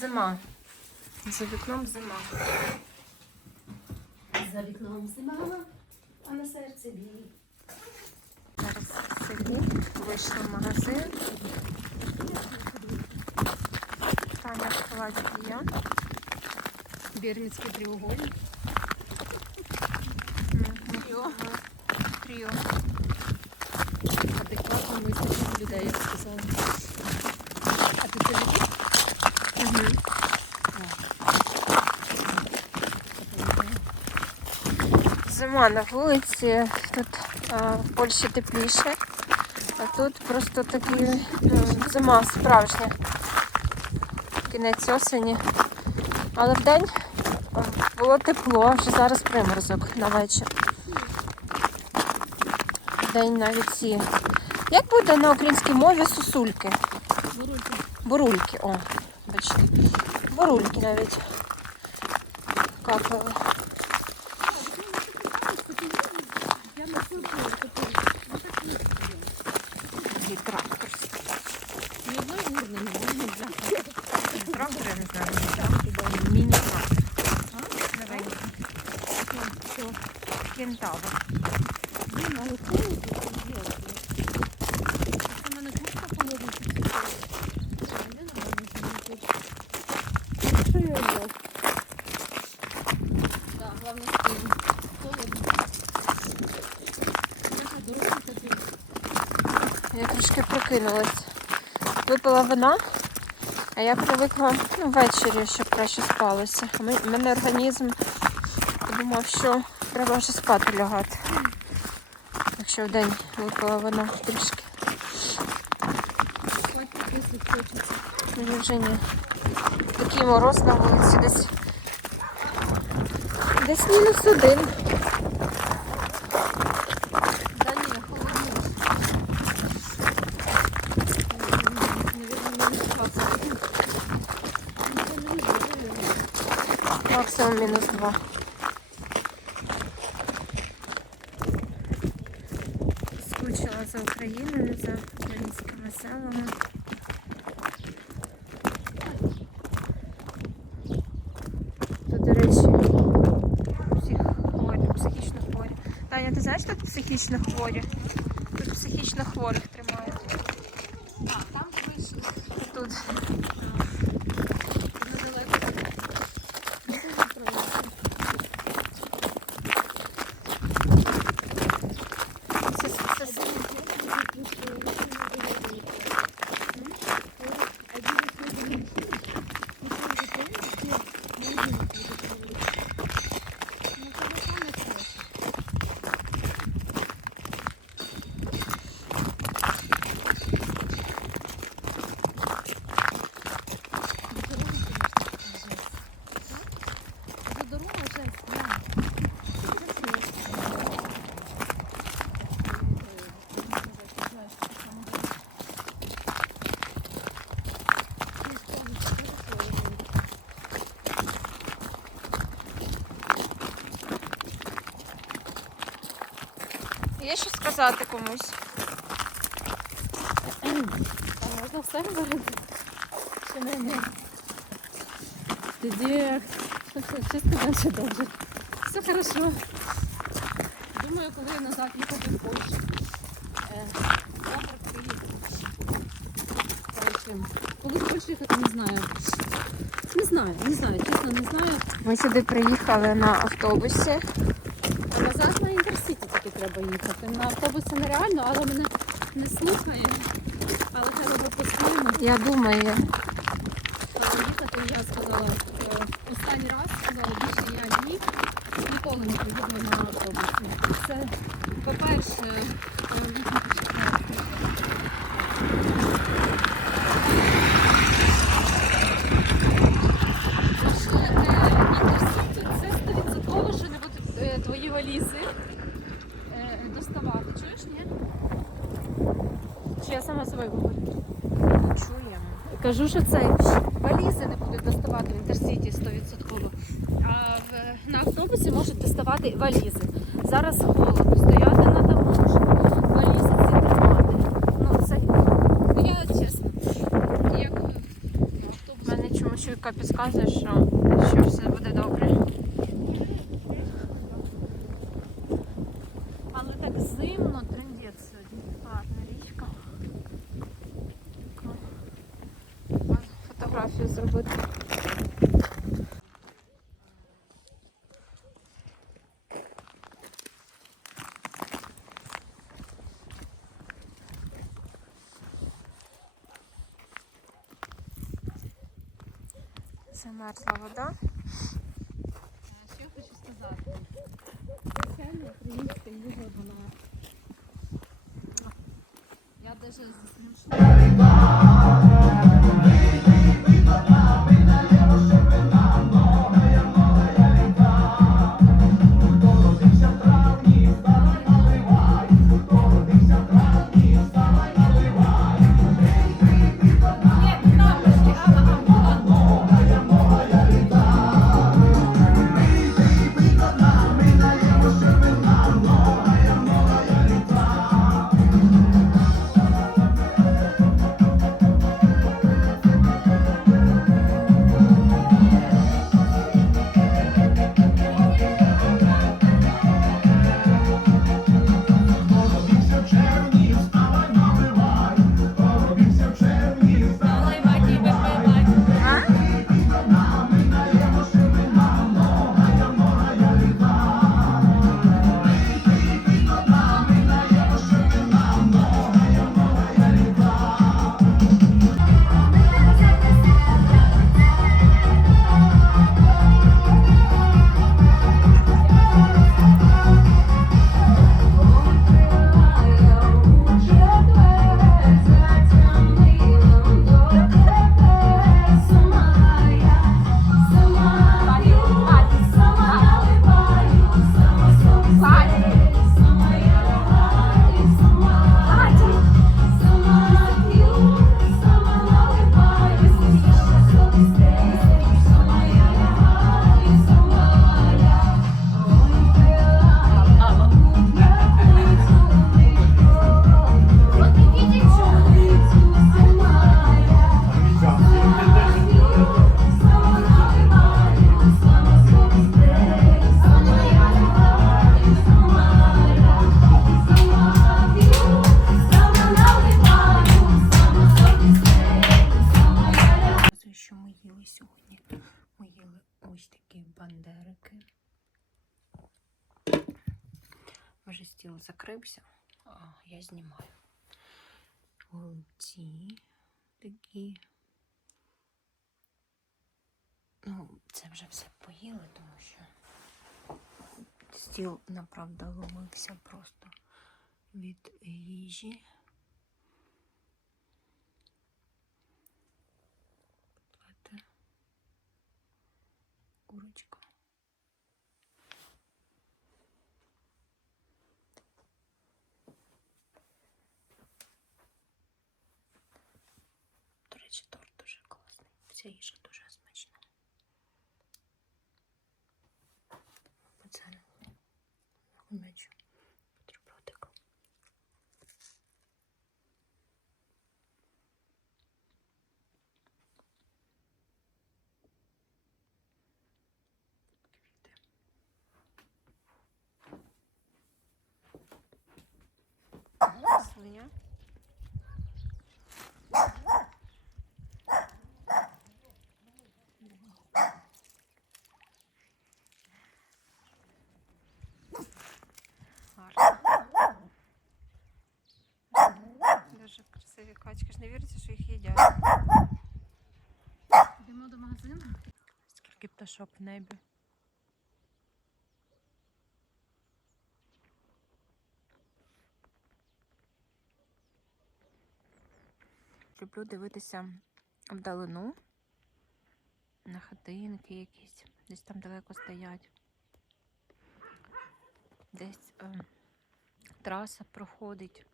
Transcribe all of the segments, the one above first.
Зима. За вікном зима. За вікном зима, а на серці біль. Зараз в селі вийшли в магазин. Таня в шоколаді я. Бірницький треугольник. Тріо. Тріо. Адекватно мислячних людей, я б сказала. А ти це любиш? Угу. Зима на вулиці, тут а, в Польщі тепліше, а тут просто такі ну, зима справжня. Кінець осені. Але вдень а, було тепло, вже зараз приморозок на вечір. Вдень навіть ці. Як буде на українській мові сусульки? Бурульки. Бурульки, о, бачите. Бурульки навіть капали. Я на це І трактор. Ні одної урни не можна взяти. Трактор, я не знаю. Міні-трактор. Новенький. Кентавр. Блін, але холодно, це діло. Це в мене куртка холодна. Не нормально, що не хочу. Що я взяв? Так, головне спину. Яка дорога тобі. Я трошки прокинулась. Випила вина, а я привикла ну, ввечері, щоб краще спалося. У мене організм думав, що треба вже спати лягати. Якщо в день випила вина трішки. Мені вже ні. Такий мороз на вулиці десь. Десь мінус один. Да ні, холодно. Наверное, мінус 20. Максимум мінус два. Скучила за Україною, за українськими селами. Тут, до речі, всіх хворі, психічно хворі. Таня, ти знаєш, тут психічно хворі? Тут психічно хворих тримають. А, там вийшли. Тут. Недалеко. Це, це, це, Дорога жесть, Є що сказати комусь? А можна все говорити? Чи не? Ні. Тоді що, що добре. Все хорошо. Думаю, коли назад їхати в Польщу. Е, Завтра приїду. Коли в Польщу їхати, не знаю. Не знаю, не знаю, чесно не знаю. Ми сюди приїхали на автобусі. А назад на інтерсіті тільки треба їхати. На автобусі нереально, але мене не слухає. Але треба по-своєму. Я думаю, Але їхати я сказала що останній раз, сказала, більше я ні, ніколи не поїду на автобусі. Це, по-перше, е, що, е, інтерсіті це стовідсотково, що не будуть е, твої валізи е, доставати. Чуєш, ні? Чи я сама собою говорю? чуємо. Кажу, що це валізи не будуть доставати в інтерсіті 100%. А в, на автобусі можуть доставати валізи. Зараз холодно, стояти треба може. Валізи ці тримати. Ну це я чесно. Як е, У автобус мене чомусь підказує, що, що все буде добре. Але так зимно, трендець сьогодні. Гарна річка. Можна фотографію зробити. Замерзла вода. Що я хочу сказати? Я навіть засмішна. Їли сьогодні. Ми їли ось такі бандерики. Вже стіл закрився, а я знімаю. Голубці такі. Ну, це вже все поїли, тому що стіл, направда, ломився просто від їжі. Котлети. Курочка. До речі, торт дуже класний. Вся їжа дуже смачна. Спеціально гумячу бутербродик. Квіти. Свиня. Дуже красиві качки. Ж не віриться, що їх їдять. Йдемо до магазину. Скільки пташок в небі. Люблю дивитися вдалину на хатинки якісь, десь там далеко стоять. Десь е, траса проходить.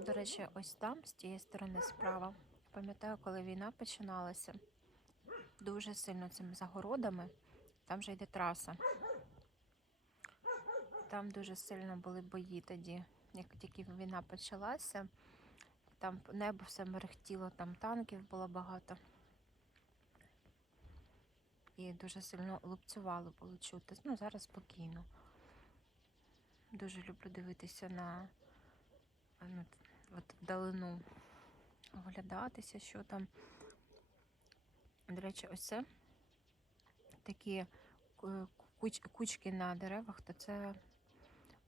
До речі, ось там, з тієї сторони справа. Пам'ятаю, коли війна починалася, дуже сильно цими загородами. Там же йде траса. Там дуже сильно були бої тоді, як тільки війна почалася. Там небо все мерехтіло, там танків було багато. і дуже сильно лупцювало було чути. Ну, зараз спокійно. Дуже люблю дивитися на ну, от вдалину, оглядатися, що там. До речі, ось це такі куч, кучки на деревах, то це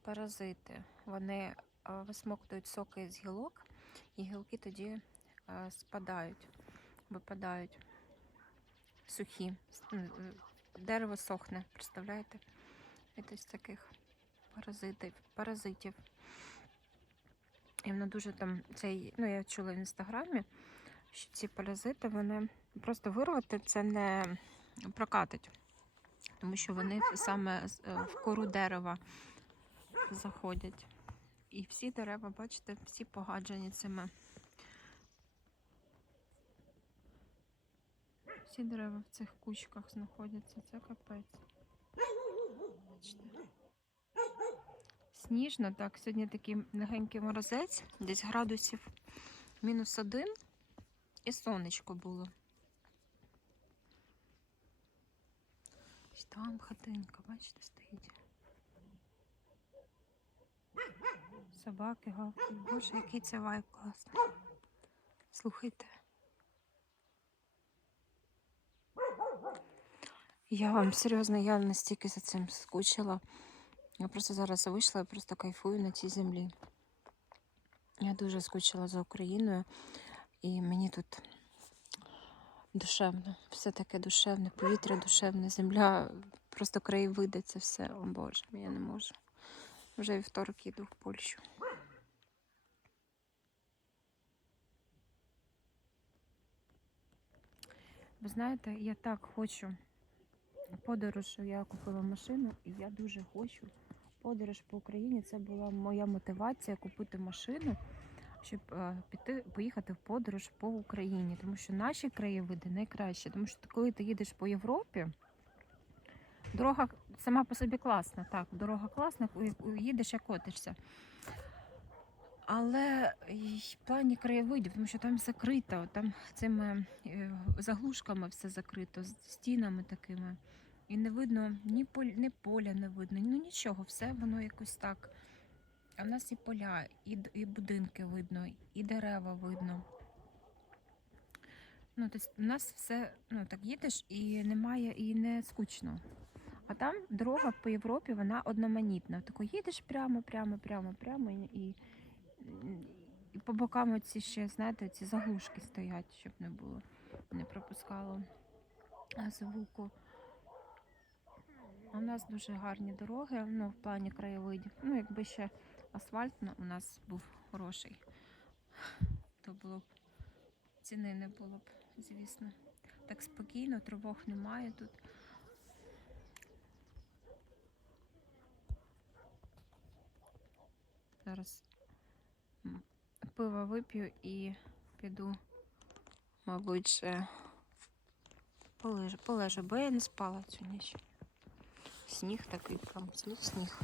паразити. Вони е, висмоктують соки з гілок, і гілки тоді е, спадають, випадають сухі. Дерево сохне, представляєте? Від ось таких паразитів. паразитів. І воно дуже там цей, ну я чула в інстаграмі, що ці паразити вони просто вирвати це не прокатить, тому що вони саме е, в кору дерева заходять. І всі дерева, бачите, всі погаджені цими. Всі дерева в цих кучках знаходяться. Це капець. Бачите. Сніжно, так, сьогодні такий легенький морозець, десь градусів мінус один, і сонечко було. Там хатинка, бачите, стоїть. Собаки гавкають. Боже, який це вайб класний. Слухайте. Я вам серйозно, я настільки за цим скучила. Я просто зараз вийшла, я просто кайфую на цій землі. Я дуже скучила за Україною, і мені тут душевно, все таке душевне, повітря душевне, земля, просто краєвиди, це все. О Боже, я не можу. Вже вівторок їду в Польщу. Ви знаєте, я так хочу подорож. Я купила машину, і я дуже хочу подорож по Україні. Це була моя мотивація купити машину, щоб е, піти поїхати в подорож по Україні, тому що наші краєвиди найкращі. Тому що коли ти їдеш по Європі, дорога сама по собі класна. Так, дорога класна, їдеш як котишся. Але в плані краєвидів, тому що там закрито, там цими е, заглушками все закрито, стінами такими. І не видно ні поль, ні поля не видно, ну нічого, все воно якось так. А в нас і поля, і, і будинки видно, і дерева видно. Ну, тобто у нас все, ну так їдеш і немає, і не скучно. А там дорога по Європі, вона одноманітна. Тако їдеш прямо, прямо, прямо, прямо, і, і, по бокам ці ще, знаєте, ці заглушки стоять, щоб не було, не пропускало е, звуку. У нас дуже гарні дороги, ну, в плані краєвидів. Ну, якби ще асфальт на- у нас був хороший, то було б ціни не було б, звісно. Так спокійно, тривог немає тут. Зараз пиво вип'ю і піду, мабуть, ще полежу, полежу, бо я не спала цю ніч. Сніг такий, прям сніг,